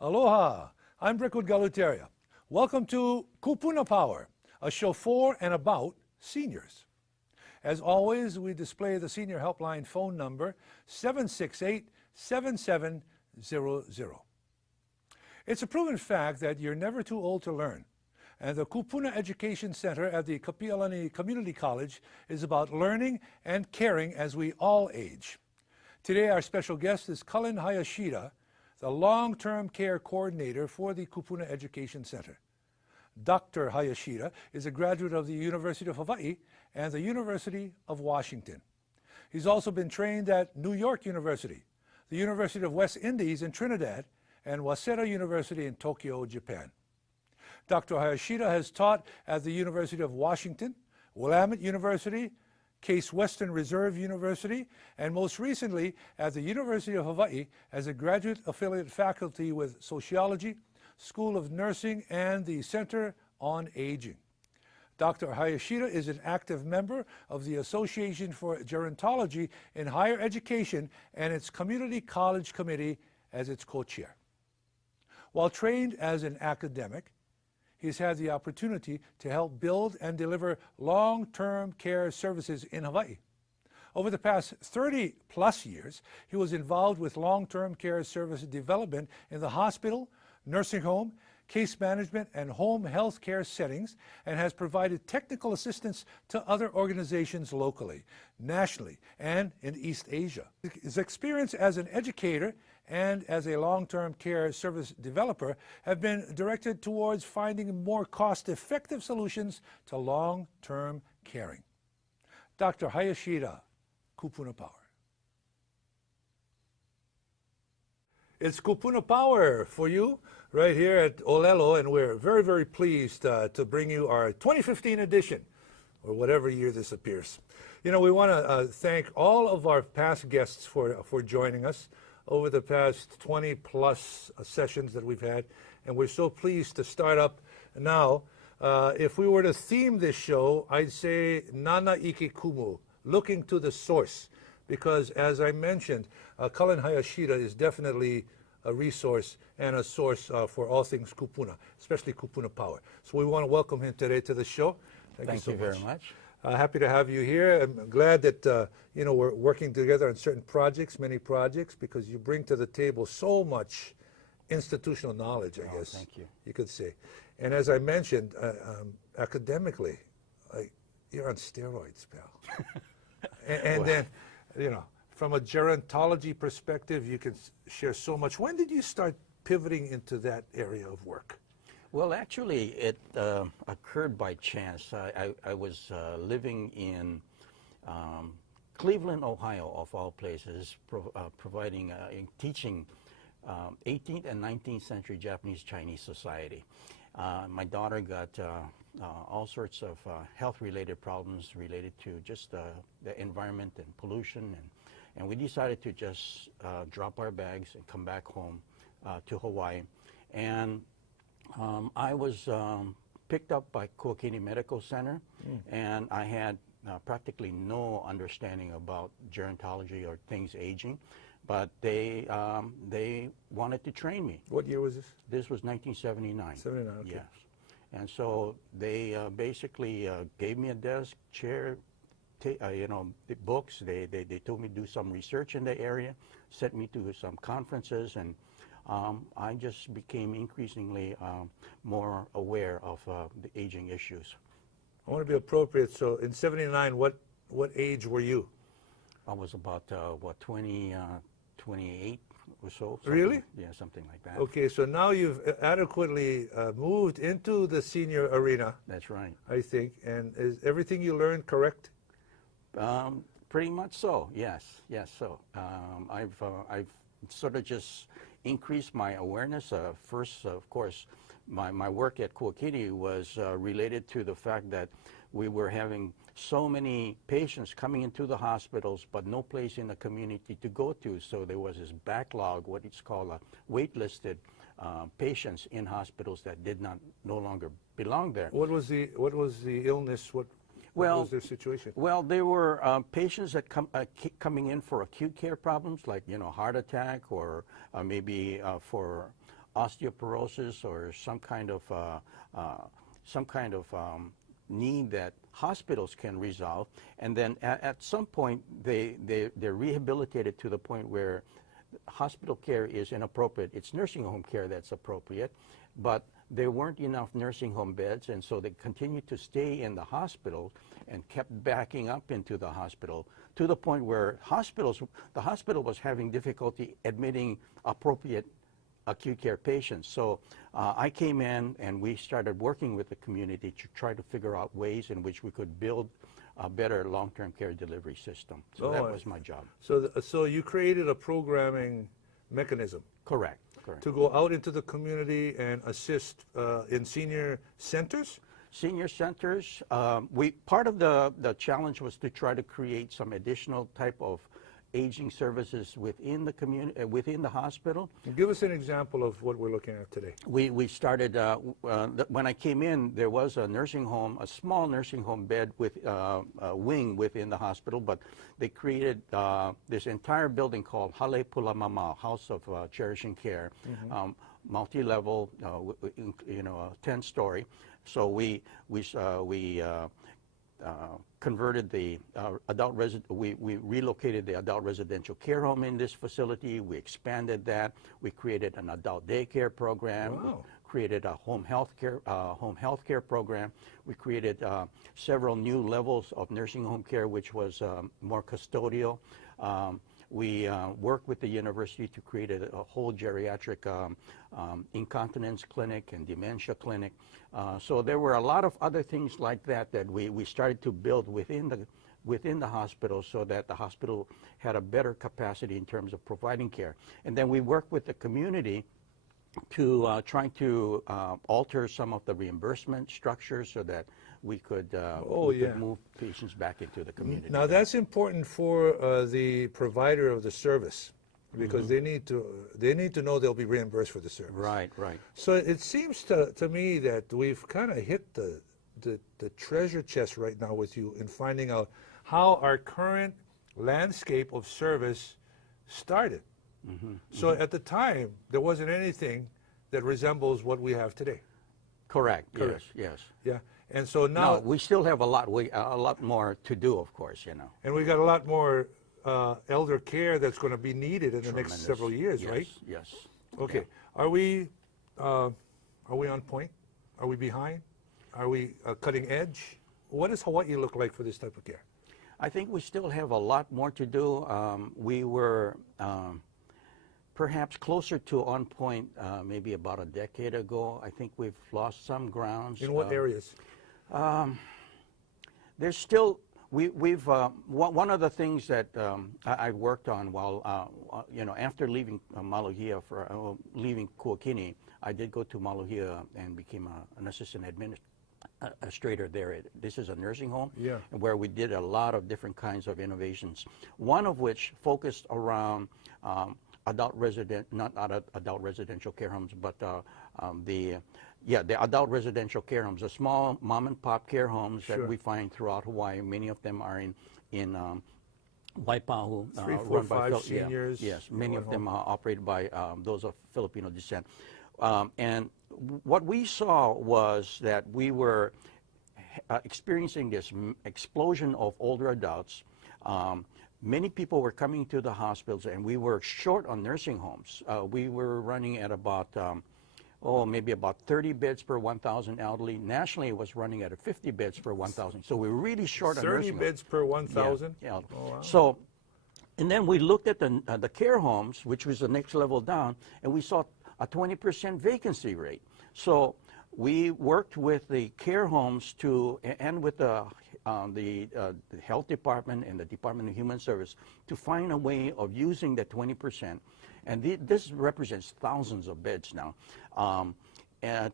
Aloha, I'm Brickwood Galuteria. Welcome to Kupuna Power, a show for and about seniors. As always, we display the senior helpline phone number 768-7700. It's a proven fact that you're never too old to learn, and the Kupuna Education Center at the Kapi'olani Community College is about learning and caring as we all age. Today, our special guest is Cullen Hayashida, the long-term care coordinator for the Kupuna Education Center. Dr. Hayashida is a graduate of the University of Hawaii and the University of Washington. He's also been trained at New York University, the University of West Indies in Trinidad, and Waseda University in Tokyo, Japan. Dr. Hayashida has taught at the University of Washington, Willamette University, Case Western Reserve University, and most recently at the University of Hawaii as a graduate affiliate faculty with Sociology, School of Nursing, and the Center on Aging. Dr. Hayashida is an active member of the Association for Gerontology in Higher Education and its Community College Committee as its co-chair. While trained as an academic, he's had the opportunity to help build and deliver long-term care services in Hawaii. Over the past 30-plus years, he was involved with long-term care service development in the hospital, nursing home, case management, and home health care settings, and has provided technical assistance to other organizations locally, nationally, and in East Asia. His experience as an educator and as a long-term care service developer have been directed towards finding more cost-effective solutions to long-term caring. Dr. Hayashida, Kupuna Power. It's Kupuna Power for you right here at Olelo, and we're very, very pleased to bring you our 2015 edition, or whatever year this appears. You know, we want to thank all of our past guests for joining us over the past 20-plus sessions that we've had, and we're so pleased to start up now. If we were to theme this show, I'd say Nana Ike Kumu, looking to the source, because as I mentioned, Cullen Hayashida is definitely a resource and a source for all things Kupuna, especially Kupuna Power. So we want to welcome him today to the show. Thank you very much. Happy to have you here. I'm glad that you know, we're working together on certain projects, many projects, because you bring to the table so much institutional knowledge, I guess. Thank you. You could say. And as I mentioned, academically, you're on steroids, pal. and then, you know, from a gerontology perspective, you can share so much. When did you start pivoting into that area of work? Well, actually, it occurred by chance. I was living in Cleveland, Ohio, of all places, providing teaching 18th and 19th century Japanese Chinese society. My daughter got all sorts of health-related problems related to just the environment and pollution, and we decided to just drop our bags and come back home to Hawaii. And I was picked up by Kuakini Medical Center, and I had practically no understanding about gerontology or things aging, but they wanted to train me. What year was this? This was 1979. 79, okay. Yes. And so they basically gave me a desk, chair, you know, the books. They told me to do some research in the area, sent me to some conferences, and I just became increasingly more aware of the aging issues. I want to be appropriate. So in '79, what age were you? I was about, 28 or so. Really? Yeah, something like that. Okay, so now you've adequately moved into the senior arena. That's right. I think. And is everything you learned correct? Pretty much so, yes. So I've sort of just increased my awareness. First, of course, my work at Kuakini was related to the fact that we were having so many patients coming into the hospitals, but no place in the community to go to. So there was this backlog, what it's called waitlisted patients in hospitals that did no longer belong there. What was the illness? What was their situation? Well, there were patients that coming in for acute care problems, like, you know, heart attack, or maybe for osteoporosis or some kind of need that hospitals can resolve, and then at some point they're rehabilitated to the point where hospital care is inappropriate. It's nursing home care that's appropriate, but there weren't enough nursing home beds, and so they continued to stay in the hospital and kept backing up into the hospital to the point where the hospital was having difficulty admitting appropriate acute care patients. So I came in and we started working with the community to try to figure out ways in which we could build a better long-term care delivery system. So that was my job. So you created a programming mechanism. Correct. To go out into the community and assist in senior centers? Senior centers, part of the challenge was to try to create some additional type of aging services within the community, within the hospital. Give us an example of what we're looking at today. We started, when I came in, there was a nursing home, a small nursing home bed with a wing within the hospital, but they created this entire building called Hale Pula Mama, House of Cherishing Care, multi-level, 10-story. So we converted the we relocated the adult residential care home in this facility. We expanded that. We created an adult daycare program. Wow. We created a home health care program. We created several new levels of nursing home care, which was more custodial. We worked with the university to create a whole geriatric incontinence clinic and dementia clinic. So there were a lot of other things like that that we started to build within the hospital so that the hospital had a better capacity in terms of providing care. And then we worked with the community to try to alter some of the reimbursement structures so that we could, could move patients back into the community. Now that's important for the provider of the service because they need to know they'll be reimbursed for the service. Right. So it seems to me that we've kind of hit the treasure chest right now with you in finding out how our current landscape of service started. So at the time, there wasn't anything that resembles what we have today. Correct. Yes. Yeah. And so now we still have a lot more to do, of course, And we got a lot more elder care that's going to be needed in the next several years, right? Yes. Okay. Yeah. Are we on point? Are we behind? Are we cutting edge? What does Hawaii look like for this type of care? I think we still have a lot more to do. We were perhaps closer to on point maybe about a decade ago. I think we've lost some grounds. In what areas? There's still, we've one of the things that I worked on while, after leaving Maluhia, leaving Kuakini, I did go to Maluhia and became an assistant administrator there. This is a nursing home where we did a lot of different kinds of innovations, one of which focused around not adult residential care homes, but the adult residential care homes, the small mom and pop care homes that we find throughout Hawaii. Many of them are in Waipahu, 3, 4, 5 seniors. Yes, many of them are operated by those of Filipino descent. And what we saw was that we were experiencing this explosion of older adults. Many people were coming to the hospitals, and we were short on nursing homes. We were running at about, maybe about 30 beds per 1,000 elderly. Nationally, it was running at 50 beds per 1,000. So we were really short on nursing homes. 30 beds per 1,000? Yeah. Oh, wow. So, and then we looked at the care homes, which was the next level down, and we saw a 20% vacancy rate. So we worked with the care homes and with the health department and the Department of Human Service to find a way of using the 20%, and this represents thousands of beds now,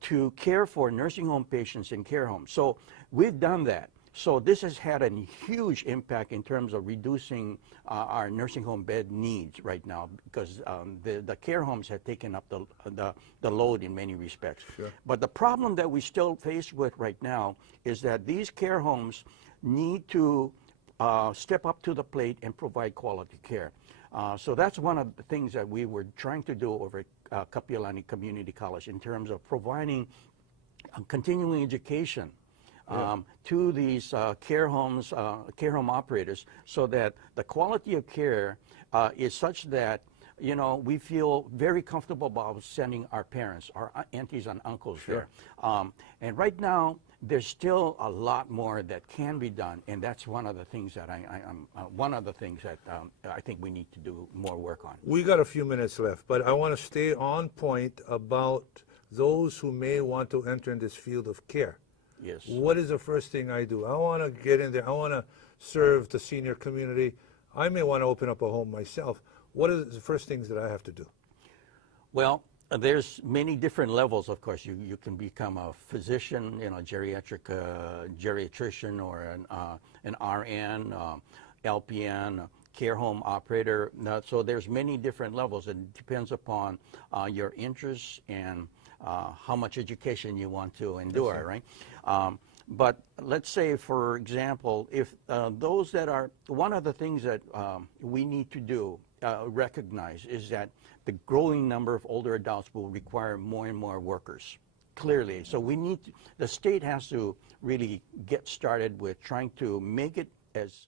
to care for nursing home patients in care homes. So we've done that. So this has had a huge impact in terms of reducing our nursing home bed needs right now, because the care homes have taken up the load in many respects. Sure. But the problem that we still face with right now is that these care homes need to step up to the plate and provide quality care. So that's one of the things that we were trying to do over at Kapiolani Community College in terms of providing continuing education to these care home operators, so that the quality of care is such that, you know, we feel very comfortable about sending our parents, our aunties and uncles there. And right now, there's still a lot more that can be done, and that's one of the things that I think we need to do more work on. We got a few minutes left, but I want to stay on point about those who may want to enter in this field of care. Yes. What is the first thing I do? I want to get in there. I want to serve the senior community. I may want to open up a home myself. What are the first things that I have to do? Well, there's many different levels, of course. You can become a physician, you know, geriatrician, or an RN, LPN, care home operator. So there's many different levels. It depends upon your interests and how much education you want to endure, right? But let's say, for example, if those that are, one of the things that we need to do, recognize, is that the growing number of older adults will require more and more workers, clearly. So we need, the state has to really get started with trying to make it as